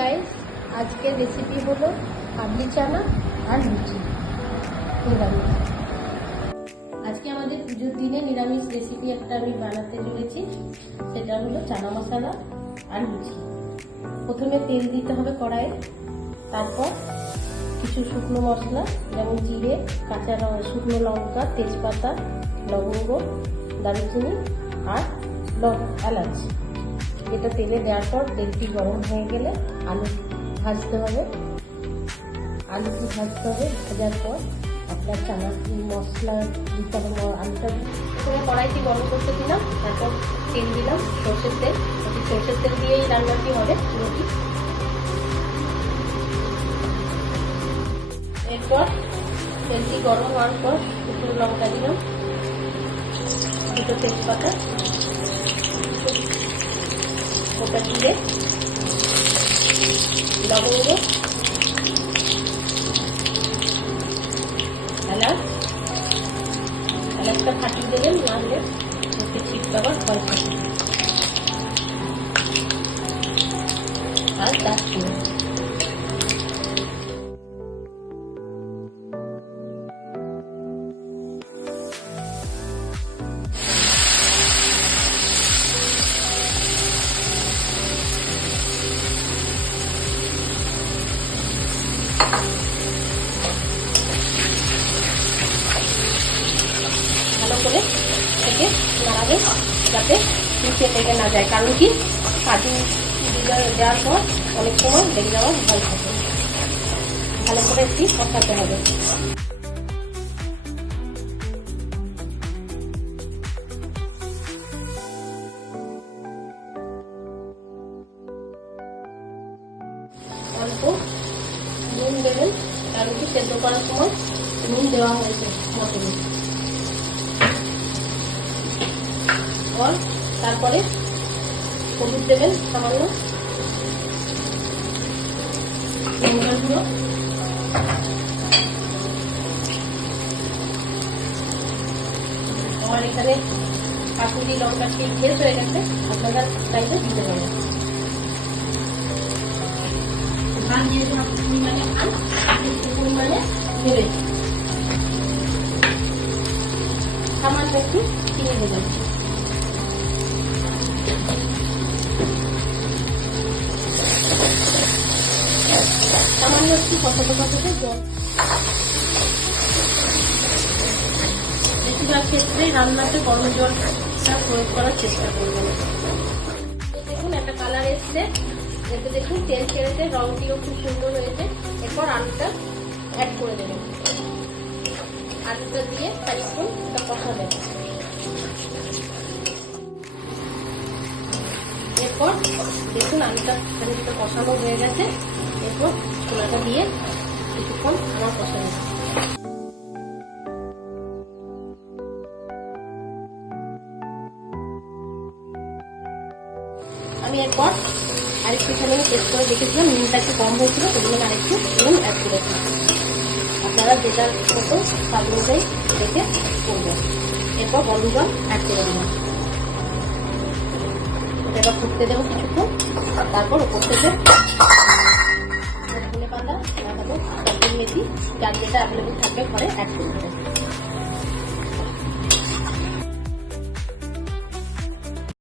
Guys, আজকের recipe হলো কাবলি চানা আর লুচি নিরামিষ। আজকে আমাদের পুজোর দিনে নিরামিষ রেসিপি একটা আমি বানাতে চলেছি, সেটা হলো চানা মশলা আর লুচি। প্রথমে তেল দিতে হবে কড়াইয়ে, তারপর কিছু শুকনো মশলা যেমন জিরে, কাঁচা শুকনো লঙ্কা, তেজপাতা, লবঙ্গ, দারুচিনি আর এলাচ। এটা তেলে দেওয়ার পর তেলটি গরম হয়ে গেলে আলু ভাজতে হবে। আলুটি ভাজতে হবে, ভাজার পর আপনার চানা মশলা দিতে হবে। আলুটা প্রথমে কড়াইটি গরম করতে দিলাম, তারপর তেল দিলাম সর্ষের তেল। সর্ষের তেল দিয়েই রান্নাটি হবে পুরোটি। এরপর তেলটি গরম হওয়ার পর শুকনো লঙ্কা দিলাম, দুটো তেজপাতা, ওটা দিয়ে লবঙ্গ, এলাচটা ফাটিয়ে দেবেন, না হলে একটু চিপকাবার ভয় থাকে। আর দারচিনি। ভালো করে থেকে নাড়াবে যাতে নিচে লেগে না যায়, কারণ কি কাজু দেওয়ার পর অনেক সময় লেগে যাওয়ার ভয় থাকে। ভালো করে একটু কষাতে হবে। অল্প নুন দেবেন, কারণ কি সেদ্ধ করার সময় নুন দেওয়া হয়েছে মটনে। তারপরে হলুদ দেবেন সামান্য, লঙ্কার গুঁড়ো, আমার এখানে কাশ্মীরি লঙ্কাটি শেষ হয়ে গেছে, আপনারা চাইলে দিতে পারেন। ধান দিয়ে পরিমাণে পরিমাণে ভেবে সামান্য একটু চিনি দেবেন। সামান্য একটু কষাতে কষাতে জল। বেশিরভাগ ক্ষেত্রে রান্নাতে গরম জলটা প্রয়োগ করার চেষ্টা করবেন। দেখুন একটা কালার এসছে, এতে দেখুন তেল ছেড়েছে, রংটিও খুব সুন্দর হয়েছে। এরপর আলুটা অ্যাড করে দেবেন। আলুটা দিয়ে খানিকক্ষণ এটা কষাবেন। এরপর দেখুন আলুটা খানিকটা কষানো হয়ে গেছে। এরপর ছোলাটা দিয়ে কিছুক্ষণ আমার কষানো। আমি এরপর আরেকটুখানি টেস্ট করে দেখেছিলাম, নুনটা একটু কম হয়েছিল, সেগুলো আরেকটু নুন অ্যাড করেছিলাম। আপনারা যেটা মতো স্বাদ অনুযায়ী দেখে করবেন। এরপর গরম জল অ্যাড করে দিলাম। এটা ফুটতে দেবো কিছুক্ষণ, তারপর ওপর থেকে ধনে পাতা, মেথি, যার যেটা অ্যাভেলেবল থাকবে ঘরে অ্যাড করে দেবেন।